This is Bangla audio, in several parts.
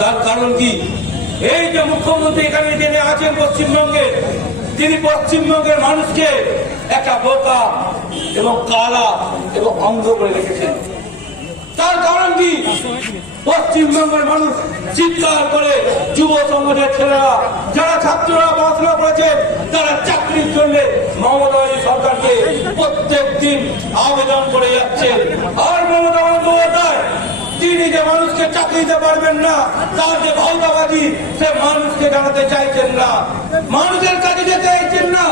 তার কারণ কি? এই যে মুখ্যমন্ত্রী এখানে যিনি আছেন পশ্চিমবঙ্গে, তিনি পশ্চিমবঙ্গের মানুষকে একটা বোকা এবং কালা এবং অন্ধ করে রেখেছেন। তার কারণ কি? পশ্চিমবঙ্গের মানুষ চিৎকার করে, যুব সমাজের ছেলেরা, যারা ছাত্ররা পড়াশোনা করেছেন, তারা চাকরির জন্য মমতা সরকারকে প্রত্যেক দিন আবেদন করে যাচ্ছেন। আর মমতা বন্দ্যোপাধ্যায় তিনি যে মানুষকে চাকরি দিতে পারবেন না, তার যে ভাওতাবাজি, সে মানুষকে জানাতে চাইছেন না, মানুষের কাছে যেতে চাইছেন না।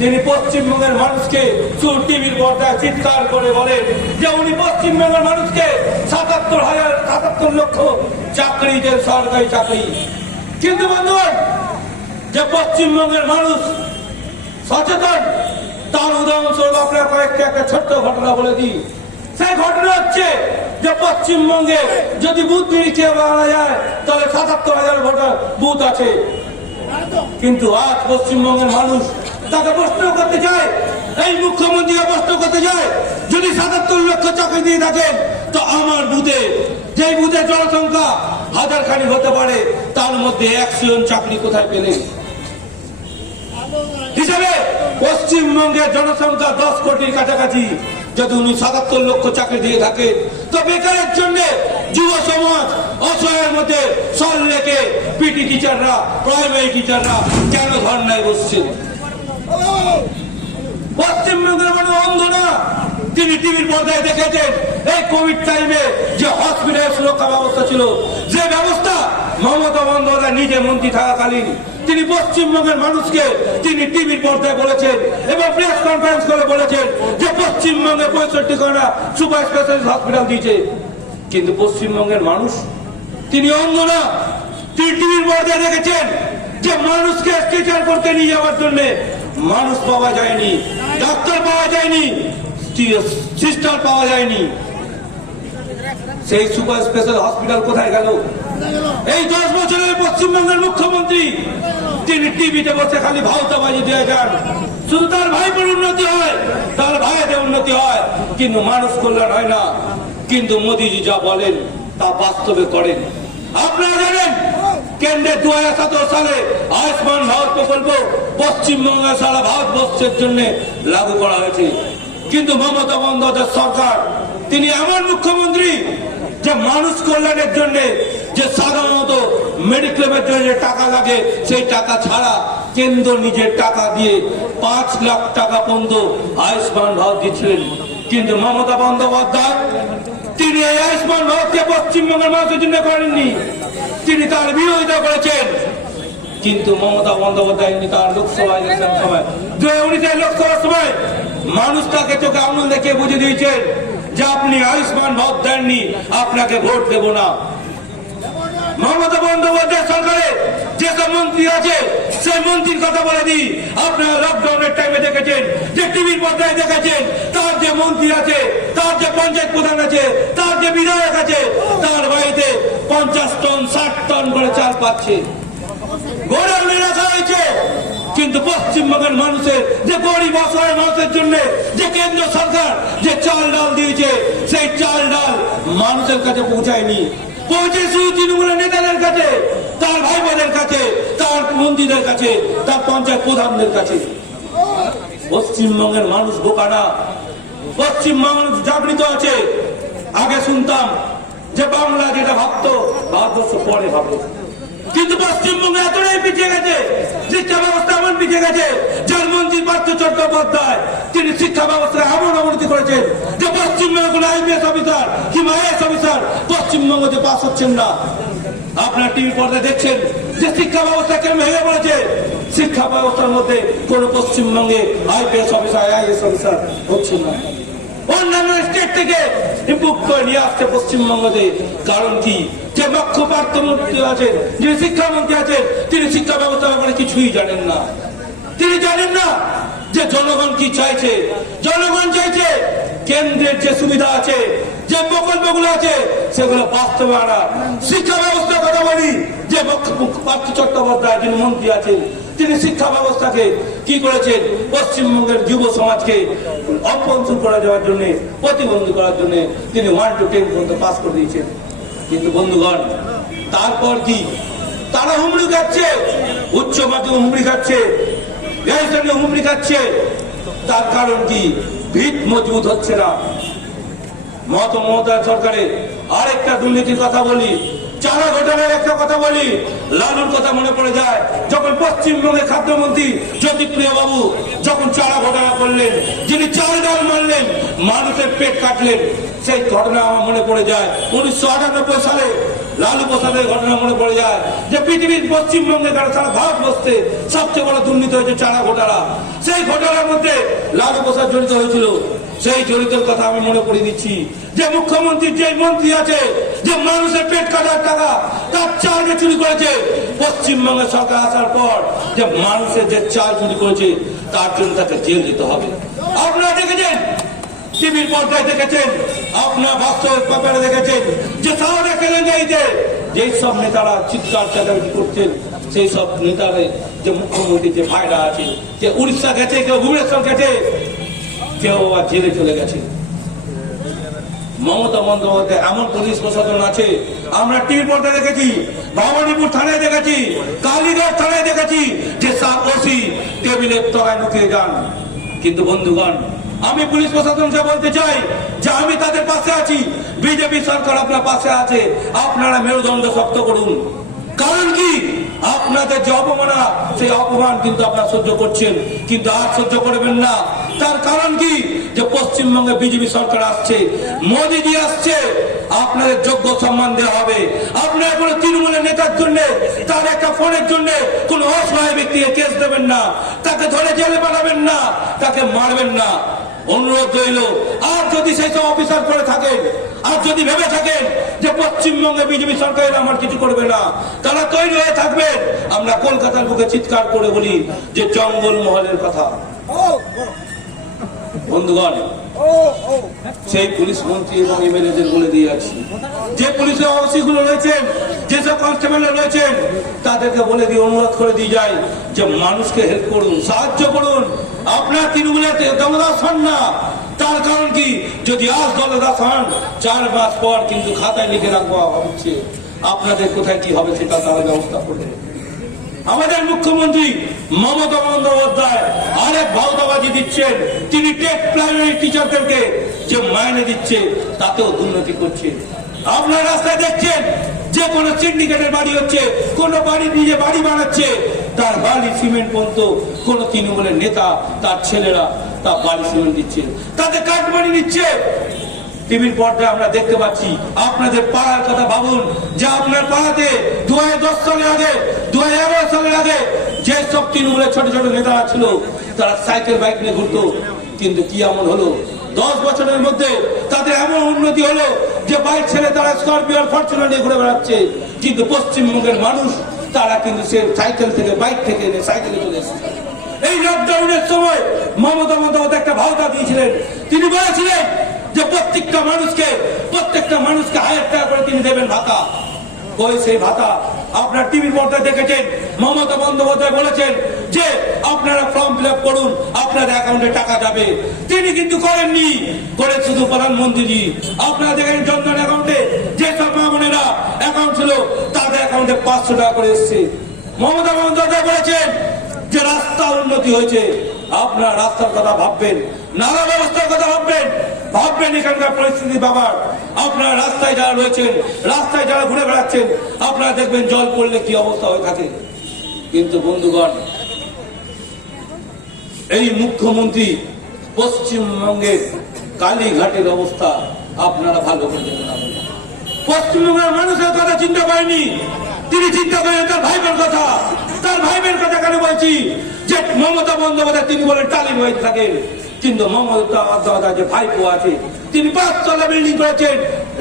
তিনি পশ্চিমবঙ্গের মানুষকে টিভির পর্দায় চিৎকার করে বলেন যে উনি পশ্চিমবঙ্গের মানুষকে ৭৭ লক্ষ চাকরি দেন, সরকারি চাকরি। কিন্তু বন্ধুগণ, যে পশ্চিমবঙ্গের মানুষ সচেতন, তার উদাহরণস্বরূপ আপনার কয়েকটা একটা ছোট্ট ঘটনা বলে দিই। সেই ঘটনা হচ্ছে যে পশ্চিমবঙ্গে যদি বুথ নিরীক্ষা বানানো যায় তাহলে ৭৭,০০০ ভোটার বুথ আছে। কিন্তু আজ পশ্চিমবঙ্গের মানুষ তাকে প্রশ্ন করতে চায়, এই মুখ্যমন্ত্রীকে প্রশ্ন করতে চায়, যদি ৭৭ লক্ষ চাকরি দিয়ে থাকেন তো আমার বুথে, যে বুথের জনসংখ্যা ১,০০০ খানিক হতে পারে, তার মধ্যে ১০০ জন চাকরি কোথায় পেলেন? হিসাবে পশ্চিমবঙ্গের জনসংখ্যা ১০ কোটির কাছাকাছি। যদি উনি ৭৭ লক্ষ চাকরি দিয়ে থাকে, তো বেকারের জন্য যুব সমাজ অসহায়ের মধ্যে সল রেখে পিটি টিচাররা, প্রাইমারি টিচাররা কেন ধর্নায় বসছেন? পশ্চিমবঙ্গের মানুষ অন্ধ না। তিনি টিভির পর্দায় দেখেছেন এই কোভিড টাইমে যে হসপিটালের সুরক্ষা ব্যবস্থা ছিল, যে ব্যবস্থা মমতা বন্দ্যোপাধ্যায় নিজে মন্ত্রী থাকাকালীন তিনি পশ্চিমবঙ্গের মানুষকে তিনি টিভির পর্দায় বলেছেন এবং প্রেস কনফারেন্স করে বলেছেন যে পশ্চিমবঙ্গে 65খানা সুপার স্পেশালিস্ট হসপিটাল দিয়েছে। কিন্তু পশ্চিমবঙ্গের মানুষ তিনি অন্ধ না। তিনি টিভির পর্দায় দেখেছেন যে মানুষকে স্ট্রেচার করতে নিয়ে যাওয়ার জন্য মানুষ পাওয়া যায়নি, ডাক্তার পাওয়া যায়নি, সিস্টার পাওয়া যায়নি। সেই সুপার স্পেশাল হসপিটাল কোথায় গেল? এই 10 বছরের পশ্চিমবঙ্গের মুখ্যমন্ত্রী তিনি টিভিতে বসে খালি ভাওতাবাজি দিয়ে যান। শুধু তার ভাইপোর উন্নতি হয়, তার ভাইদের উন্নতি হয়, কিন্তু মানুষ কল্যাণ হয় না। কিন্তু মোদীজি যা বলেন তা বাস্তবে করেন। আপনারা জানেন কেন্দ্রের 2017 সালে আয়ুষ্মান ভারত প্রকল্প পশ্চিমবঙ্গের সারা ভারতবর্ষের জন্য লাগু করা হয়েছে। কিন্তু মমতা বন্দ্যোপাধ্যায় সরকার তিনি এমন মুখ্যমন্ত্রী যে মানুষ কল্যাণের জন্য, যে সাধারণত মেডিক্লেমের জন্য যে টাকা লাগে সেই টাকা ছাড়া কেন্দ্র নিজের টাকা দিয়ে 5 লাখ টাকা পর্যন্ত আয়ুষ্মান ভারত দিচ্ছিলেন। কিন্তু মমতা বন্দ্যোপাধ্যায় তিনি এই আয়ুষ্মান ভারতকে পশ্চিমবঙ্গের মানুষের জন্য করেননি, তিনি তার বিরোধিতা করেছেন। কিন্তু মমতা বন্দ্যোপাধ্যায় তার লোকসভা ইলেকশন সময় 2019 লোকসভার সময় মানুষ তাকে চোখে আঙুল দেখে বুঝে দিয়েছেন যে আপনি আয়ুষ্মান ভারত দেননি, আপনাকে ভোট দেব না। মমতা বন্দ্যোপাধ্যায় সরকারে যেসব মন্ত্রী আছে সেই মন্ত্রীর কথা বলে দিই। আপনারা লকডাউনের টাইমে দেখেছেন, যে টিভির পর্দায় দেখেছেন, তার যে মন্ত্রী আছে, তার যে পঞ্চায়েত প্রধান আছে, তার যে বিধায়ক আছে, তার বাড়িতে 50 টন 60 টন করে চাল পাচ্ছে, গোডাউনে রাখা হয়েছে। কিন্তু পশ্চিমবঙ্গের মানুষের, যে গরিব অসহায় মানুষের জন্য যে কেন্দ্র সরকার যে চাল ডাল দিয়েছে, সেই চাল ডাল মানুষের কাছে পৌঁছায়নি। পৌঁছে শুধু তৃণমূলের নেতাদের কাছে, তার ভাই বোনের কাছে, তার মন্ত্রীদের কাছে, তার পঞ্চায়েত প্রধানদের কাছে। পশ্চিমবঙ্গের মানুষ বোকা না, পশ্চিমবঙ্গ জাগৃত আছে। আগে শুনতাম যে বাংলা যেটা ভাবতো ভারতবর্ষ পরে ভাবতো, কিন্তু পশ্চিমবঙ্গে এতটাই পিছিয়ে গেছে, শিক্ষা ব্যবস্থা এমন পিছিয়ে গেছে, যার মন্ত্রী পার্থ চট্টোপাধ্যায় তিনি শিক্ষা ব্যবস্থা এমন অবনতি করেছেন যে পশ্চিমবঙ্গে কোনো আইপিএস অফিসার কিংবা আইএস অফিসার পশ্চিমবঙ্গে পাস হচ্ছেন না। আপনার টিভি পর্দায় দেখছেন যে শিক্ষা ব্যবস্থা কেমন ভেঙে পড়েছে। শিক্ষা ব্যবস্থার মধ্যে কোন পশ্চিমবঙ্গে আইপিএস অফিসার আইএস অফিসার হচ্ছে না। অন্যান্য স্টেট থেকে ইম্প্রুভ করে নিয়ে আসছে পশ্চিমবঙ্গে। কারণ কি? যে মুখ্য পার্থমন্ত্রী আছেন, যে শিক্ষামন্ত্রী আছেন, তিনি শিক্ষা ব্যবস্থা ব্যাপারে কিছুই জানেন না। তিনি জানেন না যে জনগণ কি চাইছে। জনগণ চাইছে কেন্দ্রের যে সুবিধা আছে, যে প্রকল্পগুলো আছে, সেগুলো বাস্তবে আনা। শিক্ষা ব্যবস্থার কথা বলি, যে পার্থ চট্টোপাধ্যায় যিনি মন্ত্রী আছেন, তিনি শিক্ষা ব্যবস্থাকে কি করেছেন? পশ্চিমবঙ্গের যুব সমাজকে অপঞ্চল করে দেওয়ার জন্য, প্রতিবন্ধী করার জন্য তিনি 1 to 10 পর্যন্ত পাস করে দিয়েছেন। কিন্তু বন্ধুগণ, তারপর কি তারা হুমড়ি খাচ্ছে, উচ্চ মাধ্যমিক হুমড়ি খাচ্ছে, গ্রাজুয়েশনে হুমড়ি খাচ্ছে। তার কারণ কি? ভিত মজবুত হচ্ছে না। মমতা সরকারের আরেকটা দুর্নীতির কথা বলি, চারা ঘোটালার একটা কথা বলি, লালুর কথা মনে পড়ে যায়। যখন পশ্চিমবঙ্গের খাদ্যমন্ত্রী জ্যোতিপ্রিয় বাবু যখন চারা ঘোটালা করলেন, যিনি চাল ডাল মারলেন, মানুষের পেট কাটলেন, সেই ঘটনা আমার মনে পড়ে যায়। 1998 সালে লালু প্রসাদের ঘটনা মনে পড়ে যায় যে পৃথিবীর পশ্চিমবঙ্গে সারা ভারতবর্ষে সবচেয়ে বড় দুর্নীতি হয়েছে চারা ঘোটালা। সেই ঘোটালার মধ্যে লালু প্রসাদ জড়িত হয়েছিল। সেই জড়িতের কথা আমি মনে করে দিচ্ছি যে মুখ্যমন্ত্রীর যে মন্ত্রী আছে, যে মানুষের পেট কাটার টাকা তার চালকে চুরি করেছে, পশ্চিমবঙ্গের সরকার আসার পর যে মানুষের যে চাল চুরি করেছে তার জন্য তাকে জেল দিতে হবে। আপনারা দেখেছেন, টিভির পর্দায় দেখেছেন, আপনার বাস্তব ব্যাপারে দেখেছেন যে সারা কেলেঙ্কারিতে যেই সব নেতারা চিৎকার চেঁচামেচি করছেন, সেই সব নেতারা যে মুখ্যমন্ত্রী যে ভাইরা আছে, যে উড়িষ্যা গেছে, কেউ ভুবনেশ্বর গেছে, কেউ আবার জেলে চলে গেছে। মমতা বন্দ্যোপাধ্যায় এমন পুলিশ প্রশাসন আছে, আমরা টিভির পর্দায় দেখেছি, ভবানীপুর থানায় দেখেছি, কালীগঞ্জ থানায় দেখেছি যে ওসি টেবিলের তলায় ঢুকিয়ে যান। কিন্তু বন্ধুগণ, আমি পুলিশ প্রশাসনকে বলতে চাই যে আমি তাদের পাশে আছি, বিজেপি সরকার আপনার পাশে আছে, আপনারা মেরুদণ্ড শক্ত করুন। কারণ কি? আপনাদের যে অপমানা, সেই অপমান কিন্তু আপনারা সহ্য করছেন, কিন্তু আর সহ্য করবেন না। তার কারণ কি? যে পশ্চিমবঙ্গে বিজেপি সরকার আসছে, মোদীজি আসছে, আপনাদের যোগ্য সম্মান দেওয়া হবে। আপনারা কোনো তৃণমূলের নেতার জন্য, তার একটা ফোনের জন্য কোন অসহায় ব্যক্তিকে কেস দেবেন না, তাকে ধরে জেলে পাঠাবেন না, তাকে মারবেন না। অনুরোধ রইল, আর যদি সেই সব অফিসার করে থাকেন, আর যদি ভেবে থাকেন যে পশ্চিমবঙ্গে বিজেপি সরকার আমার কিছু করবে না, তারা তৈরি হয়ে থাকবেন। আমরা কলকাতার বুকে চিৎকার করে বলি যে জঙ্গল মহলের কথা। বন্ধুগণ, সেই পুলিশ মন্ত্রী এবং এমএলএদের বলে দিয়ে আছি, যে পুলিশের অফিসগুলো রয়েছেন, যেসব কনস্টেবল রয়েছেন, তাদেরকে বলে দিয়ে অনুরোধ করে দিয়ে যায় যে মানুষকে হেল্প করুন, সাহায্য করুন। আপনার তৃণমূলের দলদাস হন না। তার কারণ কি? যদি আজ দলদাস হন, 4 মাস পর কিন্তু খাতায় লিখে রাখবো হচ্ছে আপনাদের কোথায় কি হবে সেটা তারা ব্যবস্থা করবে। আমাদের মুখ্যমন্ত্রী মমতা বন্দ্যোপাধ্যায় আরেক ভাওতাবাজি দিচ্ছেন। তিনি টেক প্রাইমারি টিচারদেরকে যে মাইনে দিচ্ছে তাতেও দুর্নীতি করছে। আপনার রাস্তায় দেখছেন যে কোনো সিন্ডিকেটের বাড়ি হচ্ছে, কোন বাড়ি নিজে বাড়ি বানাচ্ছে, তার বাড়ি সিমেন্ট পর্যন্ত কোন তৃণমূলের নেতা তার ছেলেরা তার বাড়ি সিমেন্ট দিচ্ছে, তাদের কাঠমানি নিচ্ছে। টিভির পর্দায় আমরা দেখতে পাচ্ছি। আপনাদের পাড়ার কথা ভাবুন যে আপনার পাড়াতে 2010 সালের আগে, 2011 সালের আগে যে সব তৃণমূলের ছোট ছোট নেতারা ছিল, তারা সাইকেল বাইক নিয়ে ঘুরতো। কিন্তু কি এমন হলো 10 বছরের মধ্যে তাদের এমন উন্নতি হলো যে বাইক ছেড়ে তারা স্করপিও ফরচুনার নিয়ে ঘুরে বেড়াচ্ছে। কিন্তু পশ্চিমবঙ্গের মানুষ তারা কিন্তু সে সাইকেল থেকে, বাইক থেকে সাইকেলে চলে এসেছে। এই লকডাউনের সময় মমতা বন্দ্যোপাধ্যায় একটা ভাওতা দিয়েছিলেন। তিনি বলেছিলেন যে প্রত্যেকটা মানুষকে 1000 টাকা করে তিনি দেবেন ভাতা। ওই সেই ভাতা আপনার টিভির পর্দায় দেখেছেন। মমতা বন্দ্যোপাধ্যায় বলেছেন যে আপনারা ফর্ম ফিল আপ করুন, আপনার অ্যাকাউন্টে টাকা যাবে। তিনি কিন্তু করেননি, করে শুধু প্রধানমন্ত্রীজি। আপনারা দেখেন জনধন অ্যাকাউন্টে যে সব মা বোনেরা অ্যাকাউন্ট ছিল, তাদের অ্যাকাউন্টে 500 টাকা করে এসছে। মমতা বন্দ্যোপাধ্যায় বলেছেন যে রাস্তার উন্নতি হয়েছে। আপনার রাস্তার কথা ভাববেন, নালা ব্যবস্থার কথা ভাববেন এখানকার পরিস্থিতি বাবার। আপনারা রাস্তায় যারা রয়েছেন, রাস্তায় যারা ঘুরে বেড়াচ্ছেন, আপনারা দেখবেন জল পড়লে কি অবস্থা হয়ে থাকে। কিন্তু বন্ধুগণ, এই মুখ্যমন্ত্রী পশ্চিমবঙ্গের কালীঘাটের অবস্থা আপনারা ভালো করে জানেন। পশ্চিমবঙ্গের মানুষের কথা চিন্তা করেনি, তিনি চিন্তা করেন তার ভাইবের কথা। তার ভাইবের কথা কেন বলছি? যে মমতা বন্দ্যোপাধ্যায় তিনি বলেন টালির হয়ে থাকেন, কিন্তু মমতা বন্দ্যোপাধ্যায় যে ভাইপো আছে, তিনি 5 তলা বিল্ডিং করেছেন,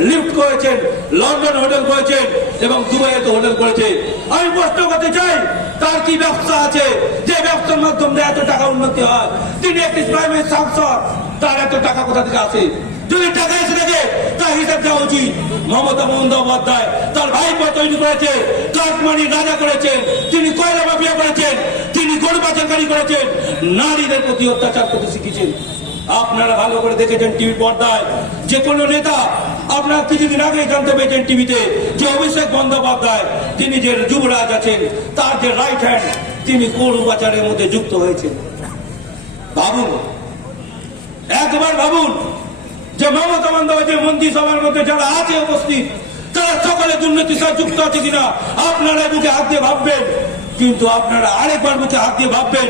লিফট করেছেন, লন্ডন হোটেল করেছেন এবং দুবাইতে হোটেল করেছে। আমি প্রশ্ন করতে চাই, তার কি ব্যবসা আছে যে ব্যবসার মাধ্যমে এত টাকা উন্নতি হয়? তিনি একটি প্রাইমারি সাংসদ, তার এত টাকা কোথা থেকে আসে? যদি টাকা এসে থাকে তার হিসাব দেওয়া উচিত। মমতা বন্দ্যোপাধ্যায় তার ভাইপো তৈরি করেছে, কাঠমানি রাজা করেছেন, তিনি কয়লা মাফিয়া করেছেন, তিনি গরু পাচারকারী করেছেন, নারীদের প্রতি অত্যাচার করতে শিখেছেন। আপনারা ভালো করে দেখেছেন টিভি পর্দায় যে কোনো নেতা আপনারা কিছুদিন আগে জানতে পেরেছেন টিভিতে যে অভিষেক বন্দ্যোপাধ্যায় তিনি যে যুবরাজ আছেন তার যে রাইট হ্যান্ড তিনি গরু পাচারের মধ্যে যুক্ত হয়েছেন। ভাবুন, একবার ভাবুন যে মমতা বন্দ্যোপাধ্যায় মন্ত্রিসভার মধ্যে যারা আছে উপস্থিত তারা সকলে দুর্নীতির সাথে যুক্ত আছে কিনা আপনারা বুকে হাত দিয়ে ভাববেন। কিন্তু আপনারা আরেকবার বুকে হাত দিয়ে ভাববেন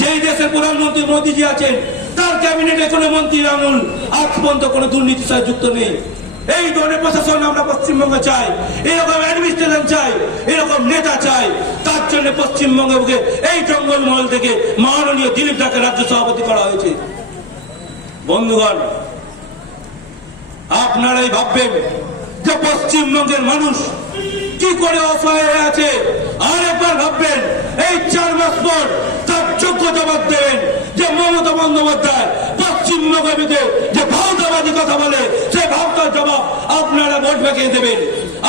যেই দেশের প্রধানমন্ত্রী মোদীজি আছেন তার ক্যাবিনেটে কোনো মন্ত্রীর আঙুল আজ পর্যন্ত কোনো দুর্নীতির সাথে যুক্ত নেই। এই ধরনের প্রশাসন আমরা পশ্চিমবঙ্গে চাই, এরকম অ্যাডমিনিস্ট্রেশন চাই, এরকম নেতা চাই। তার জন্য পশ্চিমবঙ্গে বুকে এই জঙ্গলমহল থেকে মাননীয় দিলীপ দাকে রাজ্য সভাপতি করা হয়েছে। বন্ধুগণ, আপনারাই ভাববেন যে পশ্চিমবঙ্গের মানুষ কি করে অসহায় হয়ে আছে। আর একবার ভাববেন এই 4 মাস পর তার যোগ্য জবাব দেবেন যে মমতা বন্দ্যোপাধ্যায় পশ্চিমবঙ্গে যে ভাওতাবাদী কথা বলে সেই ভাওতার জবাব আপনারা ভোট ভেঙে দেবেন।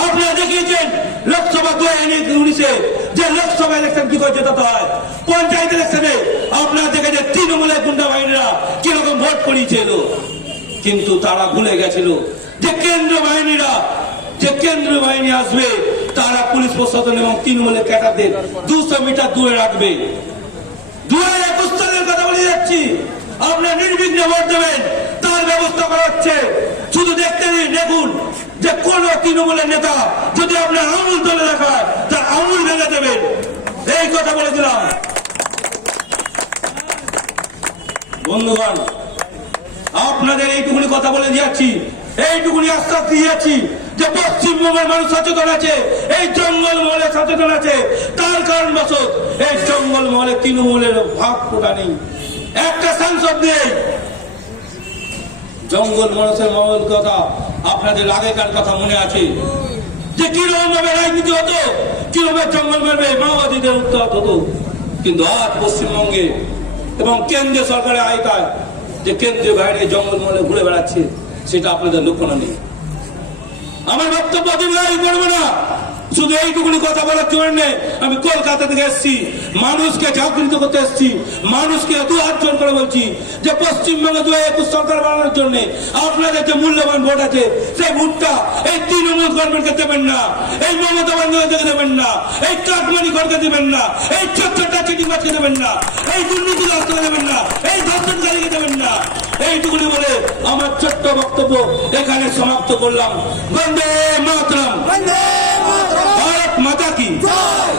আপনারা দেখিয়েছেন লোকসভা 2019-এ যে লোকসভা ইলেকশন কি করে জেতাতে হয়, পঞ্চায়েত ইলেকশনে আপনারা দেখেছেন তৃণমূলের গুন্ডা বাহিনীরা কিরকম ভোট করিয়েছিল। কিন্তু তারা ভুলে গেছিল যে কেন্দ্রীয় বাহিনী আসবে তারা পুলিশ প্রশাসন এবং তৃণমূলের ক্যাডারদের 200 মিটার দূরে রাখবে। 2021 সালের কথা বলে যাচ্ছি, আপনারা নির্বিঘ্নে ভোট দেবেন তার ব্যবস্থা করা হচ্ছে। শুধু দেখুন যে কোন তৃণমূলের নেতা যদি আপনার আঙুল তুলে দেখায় তার আঙুল ভেঙে দেবেন। এই কথা বলে দিলাম। বন্ধুগণ, আপনাদের এইটুকুনি কথা বলে দিয়েছি, এইটুকুনি আশ্বাস দিয়ে যাচ্ছি যে পশ্চিমবঙ্গের মানুষ সচেতন আছে, এই জঙ্গলমহলে সচেতন আছে। তার কারণবশত এই জঙ্গলমহলে তৃণমূলের ভাগ ফোটা নেই, একটা সাংসদ নেই। জঙ্গলমহলের কথা আপনাদের আগেকার কথা মনে আছে যে কিরকম ভাবে রাজনীতি হতো, কিরকম জঙ্গল মারবে মাওবাদীদের উত্তর হতো। কিন্তু আজ পশ্চিমবঙ্গে এবং কেন্দ্রীয় সরকারের আয়তায় যে কেন্দ্রীয় বাইরে জঙ্গলমহলে ঘুরে বেড়াচ্ছে সেটা আপনাদের লক্ষ্য নেই। আমার বক্তব্য দীর্ঘায়ু করবো না, শুধু এইটুকুনি কথা বলার জন্য আমি কলকাতা থেকে এসেছি, মানুষকে জাগৃত করতে এসেছি, মানুষকে দু হাত জোর করে বলছি যে পশ্চিমবঙ্গে 2021 সরকার বানানোর জন্য আপনাদের যে মূল্যবান ভোট আছে সেই ভোটটা এই তৃণমূল গভর্নমেন্টকে দেবেন না, এই মমতা বন্দ্যোপাধ্যায়কে দেবেন না, এই কাটমানি ঘরকে দেবেন না, এই ছোট্টা চিঠিমাতকে দেবেন না, এই দুর্নীতি রাস্তাকে দেবেন না, এই ধর্ষণকারীকে দেবেন না। এইটুকুনি বলে আমার ছোট্ট বক্তব্য এখানে সমাপ্ত করলাম। বন্দে মাতরম, ভারত মাতা কি জয়।